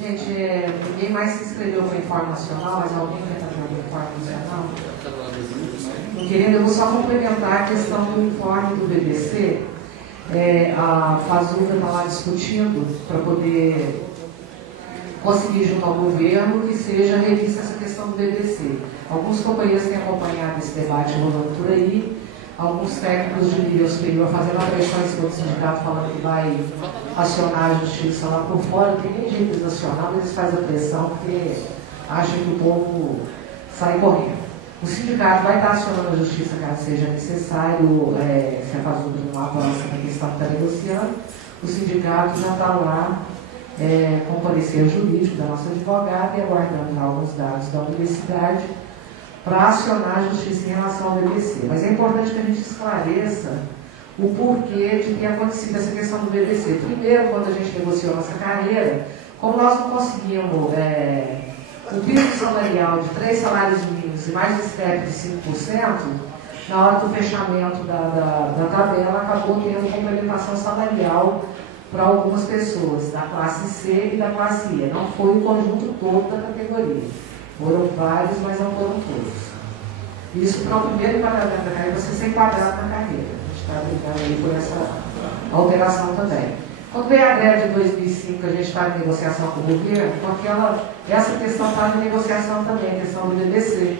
Gente, ninguém mais se inscreveu para a Informe Nacional, mas alguém quer trazer o Informe Nacional? Não querendo, eu vou só complementar a questão do informe do BBC. A Fazenda está lá discutindo para poder conseguir junto ao governo que seja revista essa questão do BBC. Alguns companheiros têm acompanhado esse debate rolando por aí, alguns técnicos de nível superior fazendo a pressão em cima do sindicato, falando que vai acionar a justiça lá por fora. Não tem nem jeito de acionar, mas eles fazem a pressão porque acham que o povo sai correndo. O sindicato vai estar acionando a justiça caso seja necessário, se a Fazenda não avança na questão que está negociando. O sindicato já está lá com o parecer jurídico da nossa advogada e aguardando alguns dados da universidade para acionar a justiça em relação ao BBC. Mas é importante que a gente esclareça o porquê de ter acontecido essa questão do BBC. Primeiro, quando a gente negociou nossa carreira, como nós não conseguimos o piso salarial de 3 salários mínimos e mais o STEP de 5%, na hora do fechamento da tabela, acabou tendo complementação salarial para algumas pessoas, da classe C e da classe E. Não foi o conjunto todo da categoria. Foram vários, mas não foram todos. Isso para o primeiro pagamento da carreira, você ser enquadrado na carreira. A gente está brincando aí por essa alteração também. Quando veio a greve de 2005, a gente está em negociação com o governo, porque essa questão está em negociação também, a questão do BBC,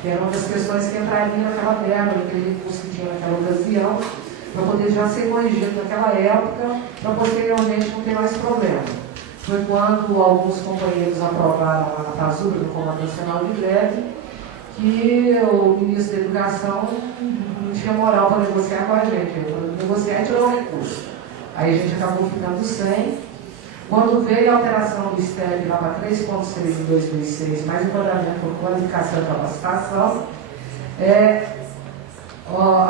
que era uma das questões que entraria naquela verba, naquele recurso que tinha naquela ocasião, para poder já ser corrigido naquela época, para posteriormente não ter mais problema. Foi quando alguns companheiros aprovaram lá na Fazenda, no Comando Nacional de Greve, que o ministro da Educação não tinha moral para negociar com a gente, para negociar e tirar o recurso. Aí a gente acabou ficando sem. Quando veio a alteração do STEP lá para 3,6 em 2006, mais enquadramento por qualificação e capacitação,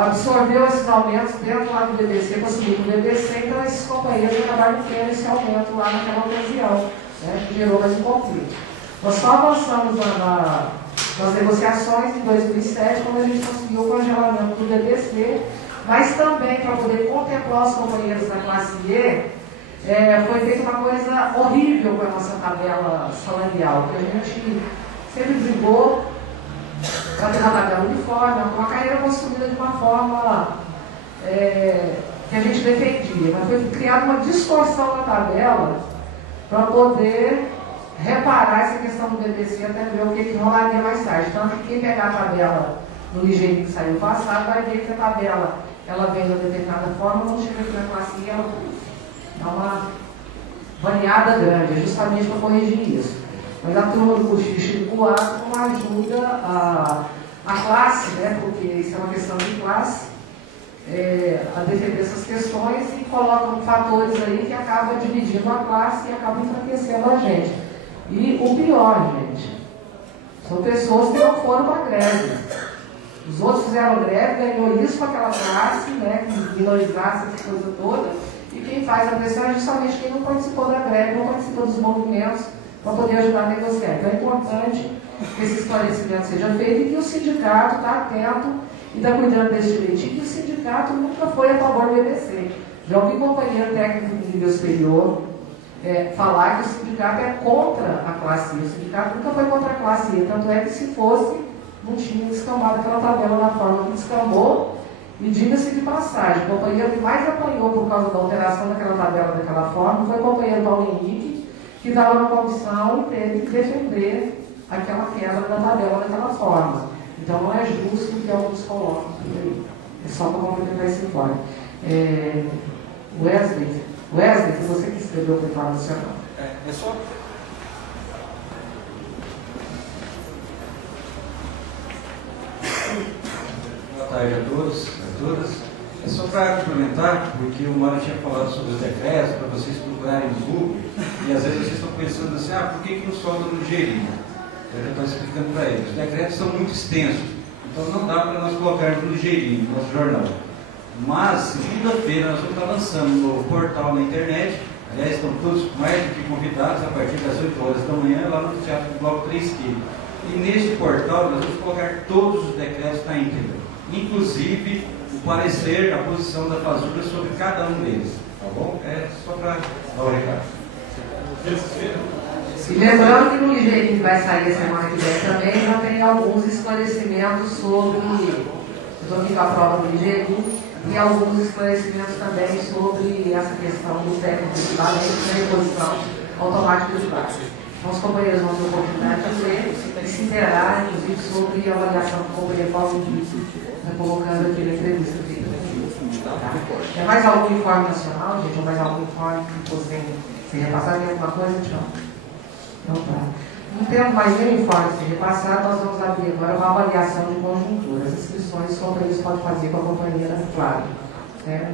absorveu esses aumentos dentro lá do BBC, conseguiu o BBC, então esses companheiros acabaram tendo esse aumento lá naquela ocasião, né, que gerou mais um conflito. Nós só avançamos nas negociações em 2007, quando a gente conseguiu o congelamento do BBC, mas também para poder contemplar os companheiros da classe E, foi feita uma coisa horrível com a nossa tabela salarial, que a gente sempre brigou para ter uma tabela uniforme, uma carreira construída de uma forma que a gente defendia, mas foi criada uma distorção na tabela para poder reparar essa questão do BBC até ver o que rolaria mais tarde. Tanto que quem pegar a tabela no ligeirinho que saiu passado vai ver que a tabela ela vem de uma determinada forma, não chega aqui na classe E, ela dá uma variada grande, justamente para corrigir isso. Mas a turma do Cochicho e do Boato não ajuda a classe, né, porque isso é uma questão de classe, a defender essas questões e colocam fatores aí que acabam dividindo a classe e acabam enfraquecendo a gente. E o pior, gente, são pessoas que não foram para a greve. Os outros fizeram greve, ganhou isso com aquela classe, né, que minorizasse essa coisa toda, e quem faz a pressão é justamente quem não participou da greve, não participou dos movimentos, para poder ajudar a negociar. Então é importante que esse esclarecimento seja feito e que o sindicato está atento e está cuidando desse direitinho, que o sindicato nunca foi a favor do BBC. Já ouvi companheiro técnico de nível superior falar que o sindicato é contra a classe E. O sindicato nunca foi contra a classe E, tanto é que se fosse, não tinha descambado aquela tabela da forma que descambou. E diga-se de passagem, o companheiro que mais apanhou por causa da alteração daquela tabela daquela forma foi o companheiro Paulo Henrique, que estava na comissão e teve que defender aquela quebra da tabela daquela forma. Então não é justo que alguns colocam por aí. É só para complementar esse informe. Wesley, foi você que escreveu o Informe Nacional. É só... Boa tarde a todos, a todas. É só para complementar, porque o Mário tinha falado sobre os decretos, para vocês procurarem no Google, e às vezes vocês estão pensando assim, por que não solta no ligeirinho? Eu já estou explicando para eles. Os decretos são muito extensos, então não dá para nós colocarmos no ligeirinho, no nosso jornal. Mas, segunda-feira, nós vamos estar lançando um novo portal na internet. Aliás, estão todos mais do que convidados a partir das 8 horas da manhã, lá no Teatro do Bloco 3Q. E neste portal, nós vamos colocar todos os decretos na íntegra, inclusive o parecer, a posição da Fazenda sobre cada um deles. Tá bom? É só para dar o recado. Terça-feira? E lembrando que no Ligeirinho que vai sair a semana que vem também já tem alguns esclarecimentos sobre, eu estou aqui com a prova do Ligeirinho, e alguns esclarecimentos também sobre essa questão do técnico equivalente e da reposição automática de prazo. Então, os companheiros vão ter a oportunidade de ler e se interar, inclusive, sobre a avaliação do companheiro Paulo Dito, colocando aqui na entrevista feita. Tá? É mais algum informe nacional, gente? Ou mais algum informe que fosse ser repassado? Tem alguma coisa, Tião? Então, tá. Não tendo mais nenhum informe a ser repassado, nós vamos abrir agora uma avaliação de conjuntura. As inscrições, os companheiros podem fazer com a companheira Flávia. Certo?